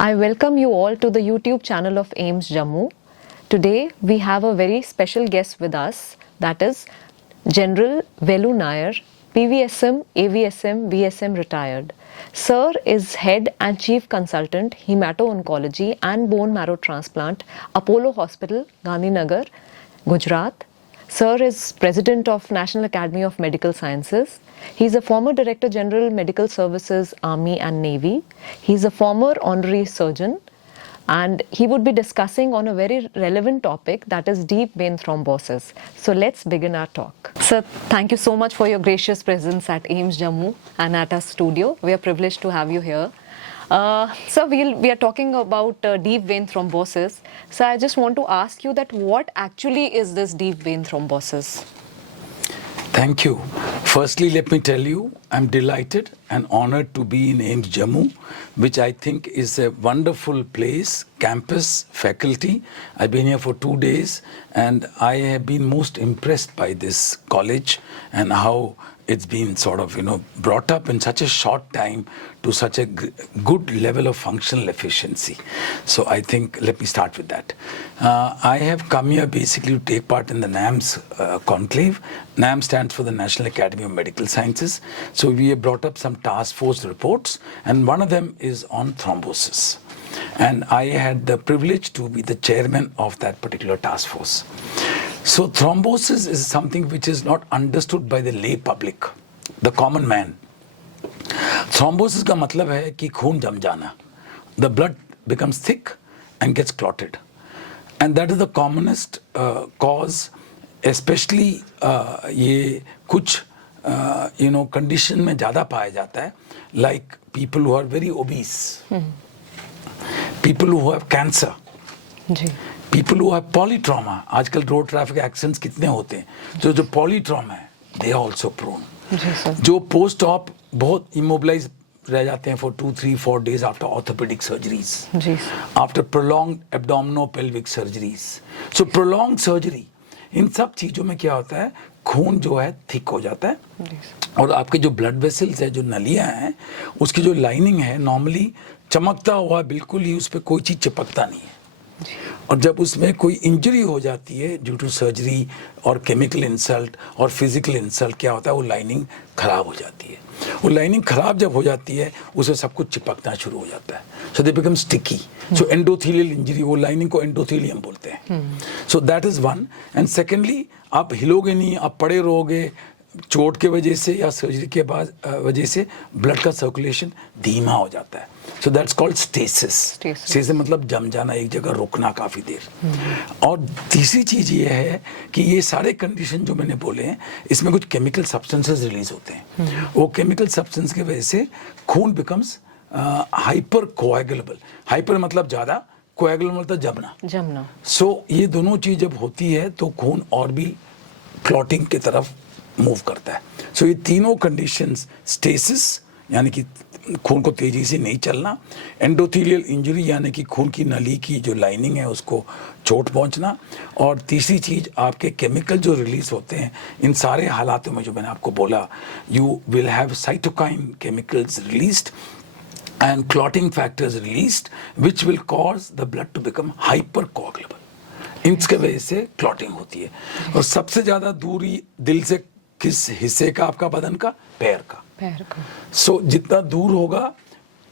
I welcome you all to the YouTube channel of AIMS Jammu. Today we have a very special guest with us, that is General Velu Nair, PVSM, AVSM, VSM retired. Sir is Head and Chief Consultant, Hemato-Oncology and Bone Marrow Transplant, Apollo Hospital, Gandhinagar, Gujarat. Sir is President of National Academy of Medical Sciences. He is a former Director General Medical Services, Army and Navy. He is a former honorary surgeon, and he would be discussing on a very relevant topic, that is deep vein thrombosis. So let's begin our talk. Sir, thank you so much for your gracious presence at AIMS Jammu and at our studio. We are privileged to have you here. Sir, we are talking about deep vein thrombosis. So I just want to ask you that what actually is this deep vein thrombosis? Thank you. Firstly, let me tell you, I'm delighted and honored to be in AIMS Jammu, which I think is a wonderful place, campus, faculty. I've been here for 2 days and I have been most impressed by this college and how it's been sort of, brought up in such a short time to such a good level of functional efficiency. So I think, let me start with that. I have come here basically to take part in the NAMS conclave. NAMS stands for the National Academy of Medical Sciences. So we have brought up some task force reports, and one of them is on thrombosis. And I had the privilege to be the chairman of that particular task force. So thrombosis is something which is not understood by the lay public, the common man. Thrombosis का मतलब है कि खून जम जाना. The blood becomes thick and gets clotted. And that is the commonest cause, especially ये कुछ condition में ज़्यादा पाया जाता है, like people who are very obese, people who have cancer. जी. People who have polytrauma, आजकल रोड ट्रैफिक एक्सीडेंट्स कितने होते हैं, जो polytrauma है, they are also prone. जो पोस्ट ऑप बहुत इमोबिलाइज रह जाते हैं for 2, 3, 4 days after orthopedic surgeries, after prolonged abdominopelvic surgeries. So prolonged surgery, इन सब चीजों में क्या होता है, खून जो है थिक हो जाता है और आपके जो ब्लड वेसल्स है, जो नलियां हैं, उसकी जो लाइनिंग है नॉर्मली चमकता हुआ बिल्कुल ही उस पर कोई चीज चिपकता नहीं है. और जब उसमें कोई इंजरी हो जाती है ड्यू टू सर्जरी और केमिकल इंसल्ट और फिजिकल इंसल्ट, क्या होता है, वो लाइनिंग खराब हो जाती है. वो लाइनिंग खराब जब हो जाती है उसमें सब कुछ चिपकना शुरू हो जाता है. So they become sticky. So endothelial injury, वो लाइनिंग को एंडोथेलियम बोलते हैं. So that is one. And secondly, आप हिलोगे नहीं, आप पड़े रहोगे, चोट के वजह से या सर्जरी के बाद वजह से ब्लड का सर्कुलेशन धीमा हो जाता है. So that's called stasis. Stasis मतलब जम जाना, एक जगह रुकना काफ़ी देर. और तीसरी चीज़ ये है कि ये सारे कंडीशन जो मैंने बोले हैं, इसमें कुछ केमिकल सब्सटेंसेस रिलीज होते हैं. वो केमिकल सब्सटेंस की वजह से खून बिकम्स हाइपर कोएगुलेबल. हाइपर मतलब ज़्यादा, कोएगुलेबल मतलब जमना. सो ये दोनों चीज़ जब होती है तो खून और भी क्लॉटिंग की तरफ मूव करता है. सो ये तीनों कंडीशंस, स्टेसिस यानी कि खून को तेजी से नहीं चलना, एंडोथेलियल इंजरी यानी कि खून की नली की जो लाइनिंग है उसको चोट पहुंचना, और तीसरी चीज आपके केमिकल जो रिलीज होते हैं, इन सारे हालातों में जो मैंने आपको बोला, you will have cytokine chemicals released and clotting factors released which will cause the blood to become hypercoagulable. इसके वजह से क्लॉटिंग होती है. और सबसे ज्यादा दूरी दिल से किस हिस्से का आपका बदन का? पैर का. सो जितना दूर होगा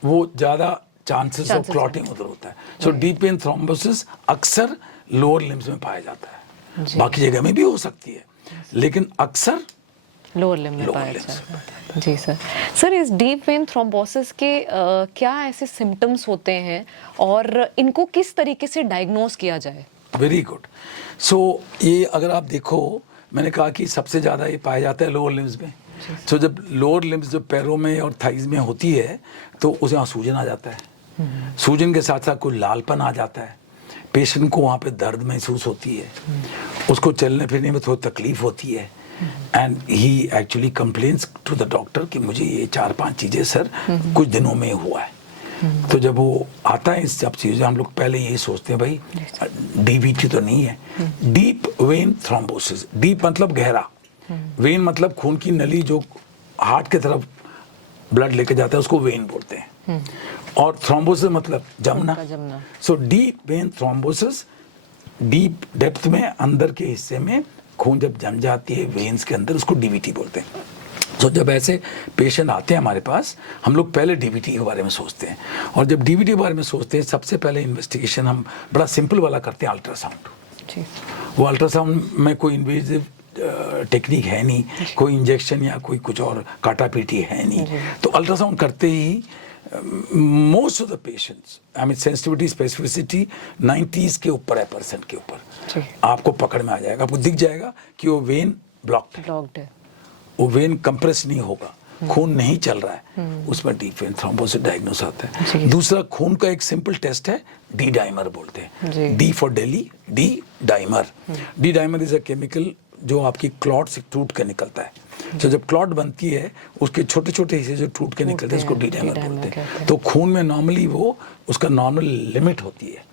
वो ज्यादा चांसेस ऑफ क्लॉटिंग उधर होता है. सो डीप वेन थ्रोम्बोसिस अक्सर लोअर लिम्स में पाया जाता है. बाकी जगह में भी हो सकती है, लेकिन अक्सर लोअर लिम्ब में पाया जाता है. जी सर. सर, इस डीप वेन थ्रोम्बोसिस के क्या ऐसे सिम्टम्स होते हैं और इनको किस तरीके से डायग्नोज किया जाए? Very good. सो ये अगर आप देखो, मैंने कहा कि सबसे ज़्यादा ये पाया जाता है लोअर लिम्स में. सो जब लोअर लिम्स जो पैरों में और थाइज में होती है तो उसे वहाँ सूजन आ जाता है. सूजन के साथ साथ कोई लालपन आ जाता है. पेशेंट को वहाँ पे दर्द महसूस होती है. उसको चलने फिरने में थोड़ी तकलीफ होती है. And he actually complains to the doctor कि मुझे ये 4-5 चीज़ें सर कुछ दिनों में हुआ है. तो जब वो आता है इस सब चीज़ें, हम लोग पहले यही सोचते हैं भाई डीवीटी तो नहीं है. डीप वेन थ्रोम्बोसिस, डीप मतलब गहरा, वेन मतलब खून की नली जो हार्ट की तरफ ब्लड लेके जाता है उसको वेन बोलते हैं. और थ्रोम्बोसिस मतलब जमना। जमना। So deep vein thrombosis, deep depth में अंदर के हिस्से में खून जब जम जाती है वेन्स के अंदर, उसको डीवीटी बोलते हैं। तो जब ऐसे पेशेंट आते हैं हमारे पास, हम लोग पहले डीवीटी के बारे में सोचते हैं, और जब डीवीटी के बारे में सोचते हैं सबसे पहले इन्वेस्टिगेशन हम बड़ा सिंपल वाला करते हैं, अल्ट्रासाउंड। वो अल्ट्रासाउंड में कोई इन्वेजिव टेक्निक है नहीं, कोई इंजेक्शन या कोई कुछ और काटापीटी है नहीं। तो अल्ट्रासाउंड करते ही most of the patients, I mean sensitivity specificity 90s के ऊपर है, % के ऊपर आपको पकड़ में आ जाएगा, आपको दिख जाएगा कि वो वेन ब्लॉक्ड है, वो वेन कंप्रेस नहीं होगा, खून नहीं चल रहा है, उसमें डीप वेन थ्रोम्बोसिस डायग्नोस आता है। दूसरा खून का एक सिंपल टेस्ट है, डी डाइमर बोलते हैं, D for Delhi, D dimer. D dimer is a chemical जो आपकी क्लॉट से टूट के निकलता है। तो जब क्लॉट बनती है उसके छोटे छोटे हिस्से जो टूट के निकलते हैं उसको डी डाइमर बोलते हैं। तो खून में नॉर्मली वो उसका नॉर्मल लिमिट होती है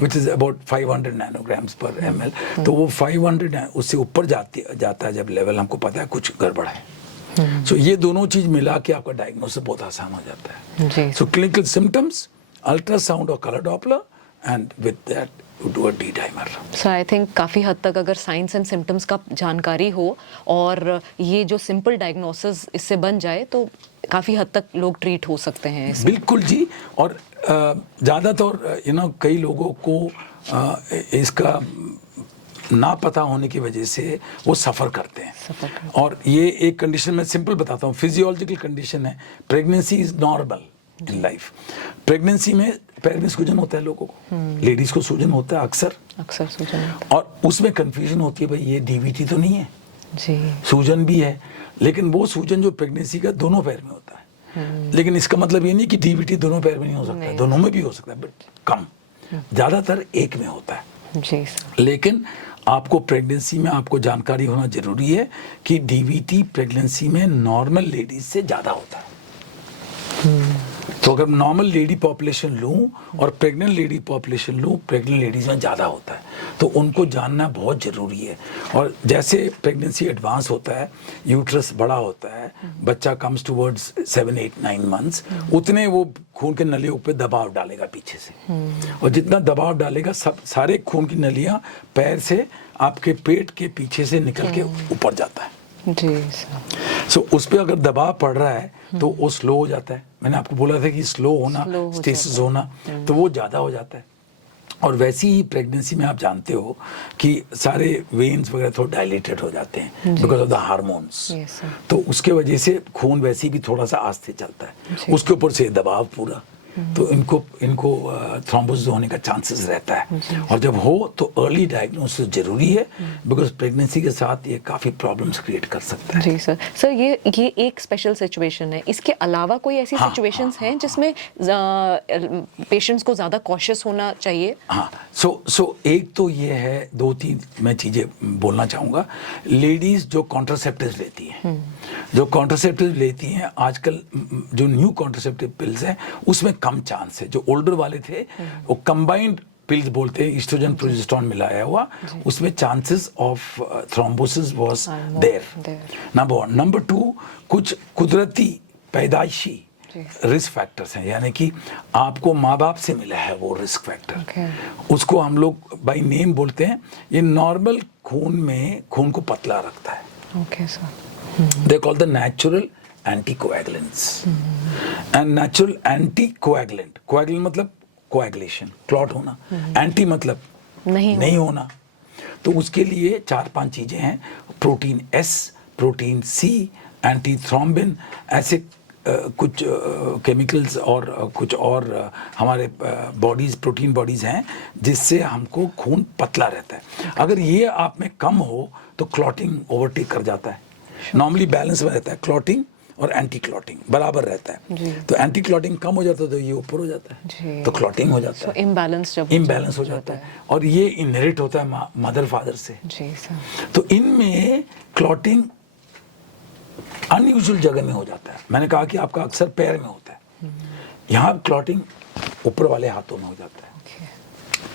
which is about 500 नैनोग्राम्स पर ml। तो वो 500 उससे ऊपर जाता है जब लेवल, हमको पता है कुछ गड़बड़ है। सो ये दोनों चीज मिला के आपका डायग्नोसिस बहुत आसान हो जाता है। सो क्लिनिकल सिम्टम्स, अल्ट्रासाउंड और colour Doppler, and with that do a D dimer. So I think काफ़ी हद तक अगर साइंस एंड सिम्टम्स का जानकारी हो और ये जो सिंपल डायग्नोसिस इससे बन जाए तो काफ़ी हद तक लोग ट्रीट हो सकते हैं। बिल्कुल जी। और ज़्यादातर कई लोगों को इसका ना पता होने की वजह से वो सफ़र करते हैं। और ये एक कंडीशन मैं सिंपल बताता हूँ, फिजियोलॉजिकल कंडीशन है। Pregnancy is normal in life. Pregnancy में पैर में सूजन होता है लोगों को, लेडीज को सूजन होता है अक्सर सूजन, और उसमें कंफ्यूजन होती है, भाई ये डीवीटी तो नहीं है जी, सूजन भी है, लेकिन वो सूजन जो प्रेगनेंसी का दोनों पैर में होता है। लेकिन इसका मतलब ये नहीं कि डीवीटी दोनों पैर में नहीं हो सकता है, दोनों में भी हो सकता है, बट कम, ज़्यादातर एक में होता है जी सर। लेकिन आपको प्रेगनेंसी में आपको जानकारी होना जरूरी है कि डीवीटी प्रेगनेंसी में नॉर्मल लेडीज से ज़्यादा होता है। तो अगर नॉर्मल लेडी पॉपुलेशन लूँ और प्रेग्नेंट लेडी पॉपुलेशन लूँ, प्रेग्नेंट लेडीज में ज़्यादा होता है, तो उनको जानना बहुत ज़रूरी है। और जैसे प्रेगनेंसी एडवांस होता है, यूट्रस बड़ा होता है, बच्चा कम्स टूवर्ड्स 7, 8, 9 मंथ्स, उतने वो खून के नलियों पे दबाव डालेगा पीछे से, और जितना दबाव डालेगा सारे खून की नलियाँ पैर से आपके पेट के पीछे से निकल के ऊपर जाता है जी सर। सो उस पर अगर दबाव पड़ रहा है तो वो स्लो हो जाता है। मैंने आपको बोला था कि स्लो होना, स्टेसिस होना, तो वो ज़्यादा हो जाता है। और वैसी ही प्रेगनेंसी में आप जानते हो कि सारे वेन्स वगैरह थोड़ा डायलेटेड हो जाते हैं बिकॉज ऑफ द हार्मोन्स। तो उसके वजह से खून वैसे भी थोड़ा सा आस्ते चलता है, उसके ऊपर से दबाव पूरा, तो इनको थ्रोम्बोसिस होने का चांसेस रहता है। और जब हो तो अर्ली डायग्नोसिस जरूरी है, बिकॉज प्रेगनेंसी के साथ ये काफ़ी प्रॉब्लम्स क्रिएट कर सकता है। जी सर। सर ये एक स्पेशल सिचुएशन है, इसके अलावा कोई ऐसी सिचुएशंस हैं जिसमें पेशेंट्स को ज़्यादा कॉशियस होना चाहिए? हाँ, सो एक तो ये है, 2-3 मैं चीज़ें बोलना चाहूँगा। लेडीज़ जो कॉन्ट्रासेप्टिव लेती हैं, आजकल जो न्यू कॉन्ट्रासेप्टिव पिल्स हैं उसमें कम चांस है। जो ओल्डर वाले थे वो कंबाइंड पिल्स बोलते हैं, ईस्ट्रोजन प्रोजेस्टेरॉन मिलाया हुआ, उसमें chances of thrombosis was there, number 1। Number 2, कुछ कुदरती पैदाइशी रिस्क फैक्टर्स हैं, यानी कि आपको माँ बाप से मिला है वो रिस्क फैक्टर, उसको हम लोग बाय नेम बोलते हैं। ये नॉर्मल खून में खून को पतला रखता है। Okay sir. They call the natural anticoagulants and natural anticoagulant, coagulant मतलब coagulation, clot होना, anti मतलब नहीं होना। तो उसके लिए 4-5 चीजें हैं, protein S, protein C, antithrombin, ऐसे कुछ केमिकल्स और कुछ और हमारे बॉडीज, प्रोटीन बॉडीज हैं जिससे हमको खून पतला रहता है। अगर ये आप में कम हो तो क्लॉटिंग ओवरटेक कर जाता है। नॉर्मली बैलेंस में रहता है, क्लॉटिंग और एंटी क्लॉटिंग बराबर रहता है। तो एंटी क्लॉटिंग कम हो जाता है तो ये ऊपर हो जाता है, तो क्लॉटिंग हो जाता है, इम्बैलेंस हो जाता है। और ये इनहेरिट होता है मदर फादर से। जी सर। तो इनमें क्लॉटिंग अनयूजुअल जगह में हो जाता है। मैंने कहा कि आपका अक्सर पैर में होता है, यहाँ क्लॉटिंग ऊपर वाले हाथों में हो जाता है,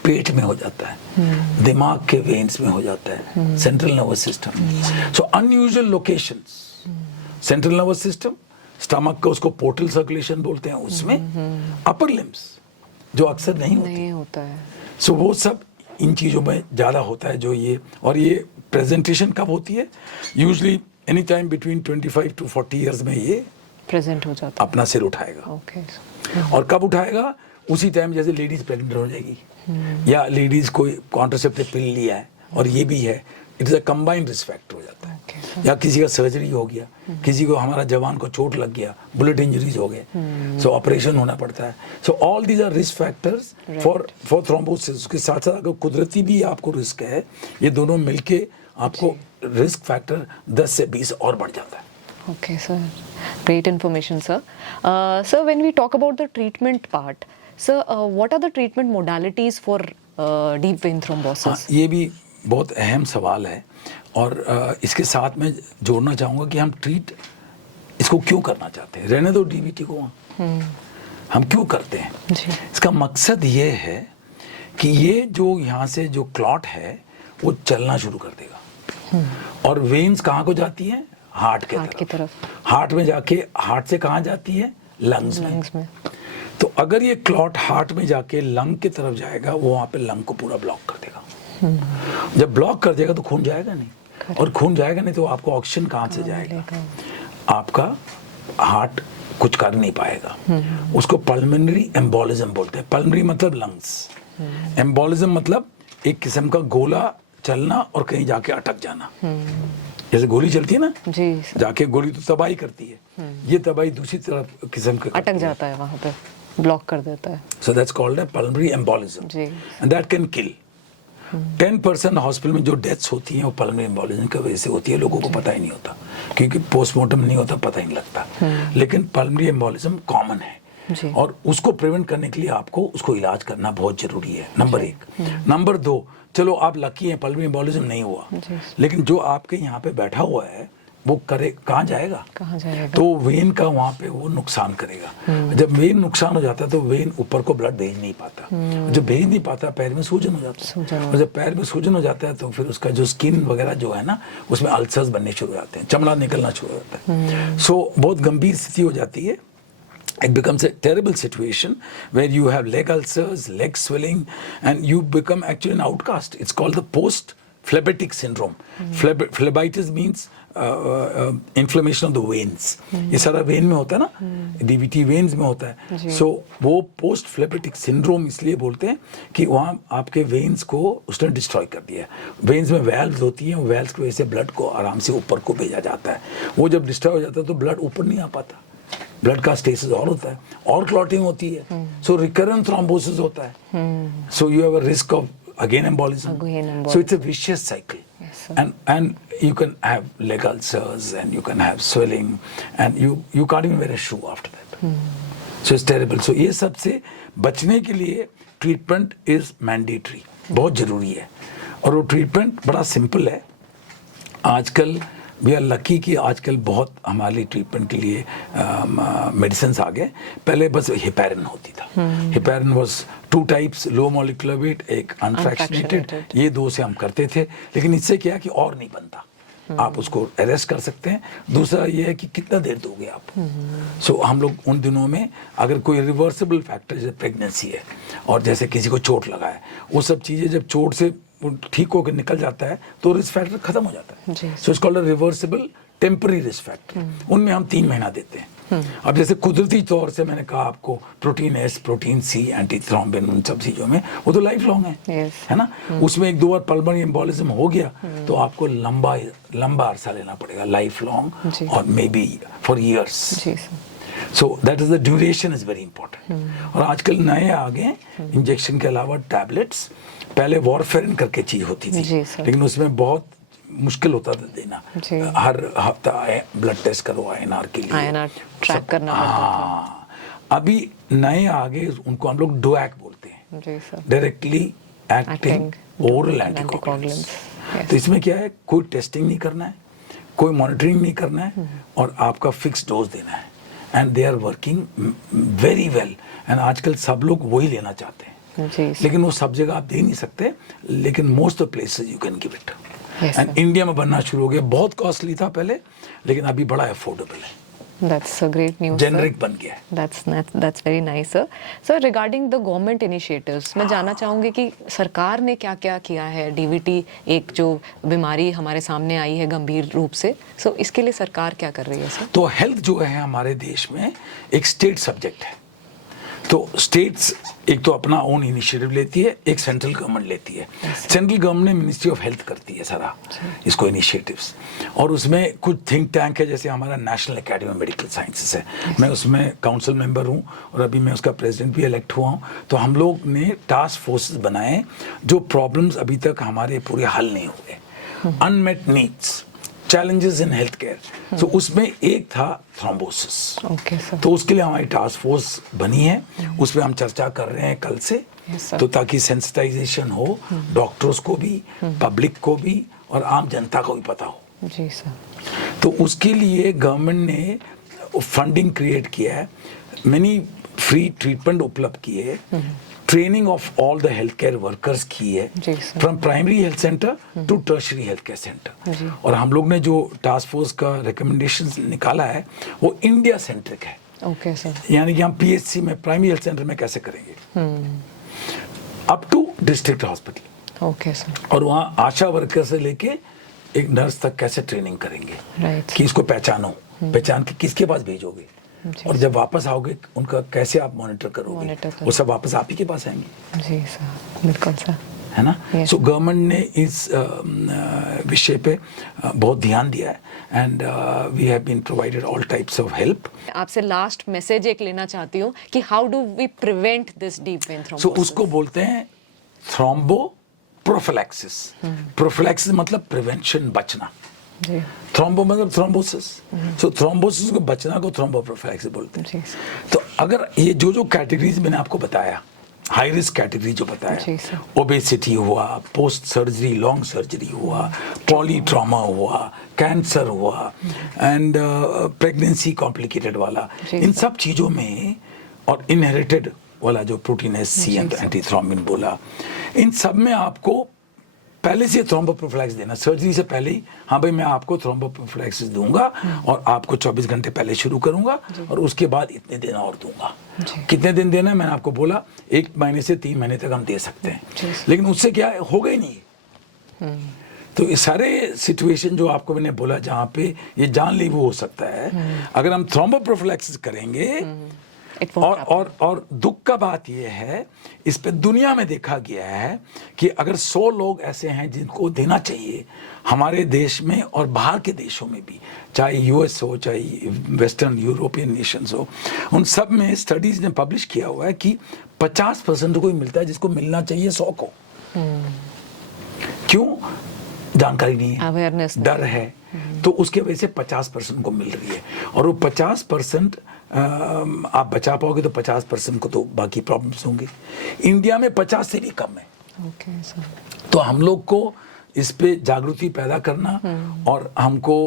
पेट में हो जाता है, दिमाग के वेन्स में हो जाता है, central nervous system. So unusual locations, central nervous system, stomach का उसको पोर्टल सर्कुलेशन बोलते हैं, उसमें अपर लिम्स जो अक्सर नहीं होती, नहीं होता है। सो वो सब इन चीज़ों में ज़्यादा होता है जो ये। और ये प्रेजेंटेशन कब होती है? Usually any time between 25 to 40 years में ये प्रेजेंट हो जाता अपना सिर उठाएगा। ओके। और कब उठाएगा? उसी टाइम जैसे लेडीज प्रेग्नेंट हो जाएगी या लेडीज कोई कॉन्ट्रासेप्टिव पिल लिया है और ये भी है, it is a combined risk factor हो जाता है। या किसी का सर्जरी हो गया, किसी को हमारा जवान को चोट लग गया, बुलेट इंजरीज हो गए, सो ऑपरेशन होना पड़ता है। So all these are risk factors for thrombosis. उसके साथ साथ अगर कुदरती भी आपको रिस्क है, ये दोनों मिलके आपको रिस्क फैक्टर 10 से 20 और बढ़ जाता है। Okay, sir. Great information, sir. Sir, when we talk about the treatment part, sir, what are the treatment modalities for deep vein thrombosis? हाँ, ये भी बहुत अहम सवाल है और इसके साथ मैं जोड़ना चाहूँगा कि हम ट्रीट इसको क्यों करना चाहते हैं। रहने दो डीवीटी को, हम क्यों करते हैं? जी। इसका मकसद ये है कि ये जो यहाँ से जो क्लॉट है वो चलना शुरू कर देगा। और वेन्स कहाँ को जाती हैं? हार्ट की तरफ। हार्ट में जाके, हार्ट से कहाँ जाती है? लंग्स में। तो अगर ये क्लॉट हार्ट में जाके लंग की तरफ जाएगा, वो वहाँ पे लंग को पूरा ब्लॉक कर देगा। जब ब्लॉक कर देगा तो खून जाएगा नहीं, और खून जाएगा नहीं तो आपको ऑक्सीजन कहाँ से जाएगा? आपका हार्ट कुछ कर नहीं पाएगा। उसको पल्मोनरी एम्बोलिज्म बोलते हैं। पल्मोनरी मतलब लंग्स, एम्बोलिज्म मतलब एक किस्म का गोला चलना और कहीं जाके अटक जाना। जैसे गोली चलती है ना जी, जाके गोली तो तबाही करती है, ये तबाही दूसरी तरफ किस्म का अटक जाता है, वहाँ पे ब्लॉक कर देता है। So that's called pulmonary embolism जी। And that can kill. 10% hospital में जो डेथ्स होती हैं वो पल्मोनरी एम्बोलिज्म की वजह से होती है। लोगों को पता ही नहीं होता क्योंकि पोस्टमार्टम नहीं होता, पता ही नहीं लगता। लेकिन पल्मोनरी एम्बोलिज्म कॉमन है जी। और उसको प्रिवेंट करने के लिए आपको उसको इलाज करना बहुत जरूरी है, नंबर 1। नंबर 2, चलो आप लकी हैं, पल्मोनरी एम्बोलिज्म नहीं हुआ, लेकिन जो आपके यहाँ पे बैठा हुआ है वो करे कहाँ जाएगा? तो वेन का वहाँ पे वो नुकसान करेगा। जब वेन नुकसान हो जाता है तो वेन ऊपर को ब्लड भेज नहीं पाता। जब भेज नहीं पाता पैर में सूजन हो जाता है, और जब पैर में सूजन हो जाता है तो फिर उसका जो स्किन वगैरह जो है ना, उसमें अल्सर्स बनने शुरू हो जाते हैं, चमड़ा निकलना शुरू हो जाता है। सो बहुत गंभीर स्थिति हो जाती है। It becomes a terrible situation where you have leg ulcers, leg swelling, and you become actually an outcast. It's called the post-phlebitic syndrome. Phlebitis means inflammation of the veins. ये सारा वेन में होता है ना, DVT वेन्स में होता है। So वो post-phlebitic syndrome इसलिए बोलते हैं कि वहाँ आपके वेन्स को उसने डिस्ट्रॉय कर दिया है। वेन्स में वेल्व्स होती हैं, वेल्व्स की वजह से ब्लड को आराम से ऊपर को भेजा जाता है। वो जब डिस्ट्रॉय हो जाता है तो ब्लड ऊपर नहीं आ पाता, ब्लड का स्टेसिस और होता है और क्लॉटिंग होती है। सो रिकरेंट थ्रोम्बोसिस होता है। So you have a risk of again embolism. So it's a vicious cycle, and you can have leg ulcers and you can have swelling and you can't even wear a shoe after that. So it's terrible. So ये सब से बचने के लिए treatment is mandatory, बहुत जरूरी है। और वो ट्रीटमेंट बड़ा सिंपल है। आजकल वी आर लकी कि आजकल बहुत हमारे ट्रीटमेंट के लिए मेडिसिन आ गए। पहले बस हेपेरिन होती था। Heparin was 2 types, low molecular weight, एक अनफ्रैक्शनेटेड। ये 2 से हम करते थे, लेकिन इससे क्या है कि और नहीं बनता। आप उसको अरेस्ट कर सकते हैं। दूसरा ये है कि कितना देर दोगे आप। सो हम लोग उन दिनों में अगर कोई रिवर्सिबल फैक्टर जैसे प्रेगनेंसी है और जैसे किसी को चोट लगा है, वो सब चीज़ें जब चोट से ठीक होकर निकल जाता है तो रिस्क फैक्टर खत्म हो जाता है। So it's called a reversible temporary risk factor. उनमें हम 3 महीना देते हैं। अब जैसे कुदरती तौर से मैंने कहा आपको protein S, protein C, anti thrombin, उन सब चीज़ों में वो तो लाइफ लॉन्ग है, है ना। उसमें 1-2 बार पल्मोनरी एम्बोलिज्म हो गया तो आपको लंबा अरसा लेना पड़ेगा, लाइफ लॉन्ग और may be for years. So that is the duration is very important. और आजकल नए आ गए इंजेक्शन के अलावा टैबलेट्स। पहले वॉरफेरिन करके चीज होती थी, लेकिन उसमें बहुत मुश्किल होता था देना। हर हफ्ता ब्लड टेस्ट करो INR के लिए, INR ट्रैक करना पड़ता था। अभी नए आगे उनको हम लोग डोएक बोलते हैं, डायरेक्टली एक्टिंग ओरल एंटीकोगुलेंट्स। तो इसमें क्या है, कोई टेस्टिंग नहीं करना है, कोई मॉनिटरिंग नहीं करना है, और आपका फिक्स डोज देना है। And they are working very well. And आजकल सब लोग वही लेना चाहते हैं, लेकिन वो सब जगह आप दे नहीं सकते, लेकिन most of places you can give it. And India में बनना शुरू हो गया। बहुत कॉस्टली था पहले, लेकिन अभी बड़ा अफोर्डेबल है। That's a great news, generic बन गया है। That's very nice, sir. Sir, regarding the government initiatives, मैं जानना चाहूँगी कि सरकार ने क्या क्या किया है। डीवीटी एक जो बीमारी हमारे सामने आई है गंभीर रूप से, सो इसके लिए सरकार क्या कर रही है सर? तो हेल्थ जो है हमारे देश में एक स्टेट सब्जेक्ट है। तो स्टेट्स एक तो अपना ओन इनिशिएटिव लेती है, एक सेंट्रल गवर्नमेंट लेती है। Central government ministry of health करती है सारा इसको इनिशिएटिव्स, और उसमें कुछ थिंक टैंक है, जैसे हमारा national academy of medical sciences है। मैं उसमें काउंसिल मेंबर हूँ और अभी मैं उसका प्रेसिडेंट भी इलेक्ट हुआ हूँ। तो हम लोग ने टास्क फोर्सेस बनाए जो प्रॉब्लम्स अभी तक हमारे पूरे हल नहीं हुए, unmet needs, challenges in health care. तो उसमें एक था थ्रोम्बोसिस। Okay sir. तो उसके लिए हमारी टास्क फोर्स बनी है, उस पर हम चर्चा कर रहे हैं कल से। तो ताकि सेंसिटाइजेशन हो, डॉक्टर्स को भी, पब्लिक को भी और आम जनता को भी पता हो। जी सर। तो उसके लिए गवर्नमेंट ने फंडिंग क्रिएट किया है, मैनी फ्री ट्रीटमेंट उपलब्ध किए, training of all the health care workers की है, from primary health centre to tertiary health care centre. और हम लोग ने जो टास्क फोर्स का रिकमेंडेशंस निकाला है वो इंडिया सेंट्रिक है। Okay sir. यानी कि हम पीएचसी में, प्राइमरी हेल्थ सेंटर में कैसे करेंगे, up to district hospital. Okay sir. और वहाँ आशा वर्कर से लेके एक नर्स तक कैसे ट्रेनिंग करेंगे, राइट, कि इसको पहचानो, पहचान के किसके पास भेजोगे, और जब वापस आओगे उनका कैसे आप मॉनिटर करोगे, वो सब वापस आप ही के पास आएंगे। जी सर, बिल्कुल सर, है ना। सो गवर्नमेंट ने इस विषय पे बहुत ध्यान दिया है, and we have been provided all types of help. आपसे लास्ट मैसेज एक लेना चाहती हूँ कि how do we prevent this deep vein thrombosis? So उसको बोलते हैं थ्रोम्बो प्रोफिलैक्सिस। प्रोफिलैक्सिस मतलब प्रिवेंशन, बचना। थ्रोम्बो मतलब थ्रोम्बोसिस। सो थ्रोम्बोसिस को बचना को थ्रोम्बो प्रोफिलैक्सिस बोलते हैं। तो अगर ये जो कैटेगरीज मैंने आपको बताया, हाई रिस्क कैटेगरी जो बताया, ओबेसिटी हुआ, पोस्ट सर्जरी लॉन्ग सर्जरी हुआ, पॉली ट्रॉमा हुआ, कैंसर हुआ, एंड प्रेगनेंसी कॉम्प्लिकेटेड वाला, इन सब चीज़ों में, और इनहेरिटेड वाला जो प्रोटीन है सी एंटीथ्रोम्बिन बोला, इन सब में आपको पहले से थ्रोम्बोप्रोफिलैक्सिस देना, सर्जरी से पहले ही। हाँ भाई, मैं आपको थ्रोम्बोप्रोफिलैक्सिस दूंगा और आपको 24 घंटे पहले शुरू करूंगा और उसके बाद इतने दिन और दूंगा। कितने दिन देना है मैंने आपको बोला, 1 महीने से 3 महीने तक हम दे सकते हैं, लेकिन उससे क्या है, होगा ही नहीं। तो ये सारे सिचुएशन जो आपको मैंने बोला जहाँ पे ये जानलेवा हो सकता है, अगर हम थ्रोम्बोप्रोफिलैक्सिस करेंगे, और दुख का बात यह है, इस पे दुनिया में देखा गया है कि अगर 100 लोग ऐसे हैं जिनको देना चाहिए, हमारे देश में और बाहर के देशों में भी, चाहे यूएस हो, चाहे वेस्टर्न यूरोपियन नेशंस हो, उन सब में स्टडीज ने पब्लिश किया हुआ है कि 50% को ही मिलता है जिसको मिलना चाहिए 100 को। क्यों? जानकारी नहीं है, अवेयरनेस, डर है, तो उसके वजह से 50% को मिल रही है। और वो 50% आप बचा पाओगे तो 50% को तो बाकी प्रॉब्लम्स होंगे। इंडिया में 50 से भी कम है। Okay sir. तो हम लोग को इस पे जागृति पैदा करना और हमको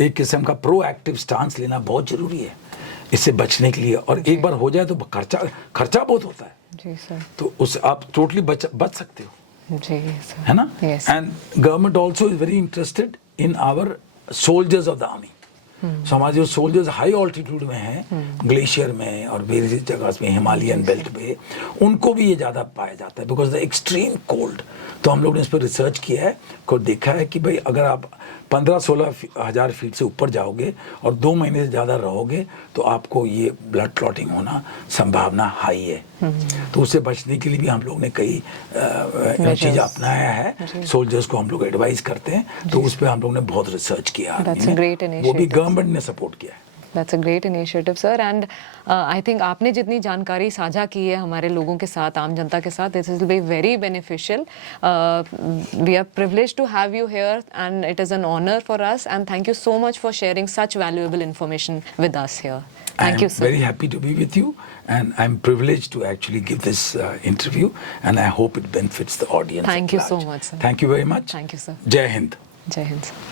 एक किस्म का प्रोएक्टिव स्टांस लेना बहुत जरूरी है इससे बचने के लिए। और एक बार हो जाए तो खर्चा बहुत होता है। जी सर। तो उस आप टोटली बच सकते हो। जी सर। है ना। And government also is very interested in our soldiers of the army. So हमारे जो सोल्जर्स हाई ऑल्टीट्यूड में हैं, ग्लेशियर में और वेरियस जगह में, हिमालयन बेल्ट पे, उनको भी ये ज़्यादा पाया जाता है बिकॉज द एक्सट्रीम कोल्ड। तो हम लोग ने इस पर रिसर्च किया है, को देखा है कि भाई अगर आप 15-16 हज़ार फीट से ऊपर जाओगे और 2 महीने से ज़्यादा रहोगे तो आपको ये ब्लड क्लॉटिंग होना संभावना हाई है। तो उससे बचने के लिए भी हम लोग ने कई चीज़ अपनाया है। सोल्जर्स को हम लोग एडवाइस करते हैं, तो उस पर हम लोग ने बहुत रिसर्च किया, वो भी गवर्नमेंट ने सपोर्ट किया है। That's a great initiative, sir. And I think आपने जितनी जानकारी साझा की है हमारे लोगों के साथ, आम जनता के साथ, this will be very beneficial. We are privileged to have you here, and it is an honor for us. And thank you so much for sharing such valuable information with us here. Thank you, sir. I'm very happy to be with you, and I'm privileged to actually give this interview, and I hope it benefits the audience. Thank you so much, sir. Thank you very much. Thank you, sir. Jai Hind. Jai Hind, sir.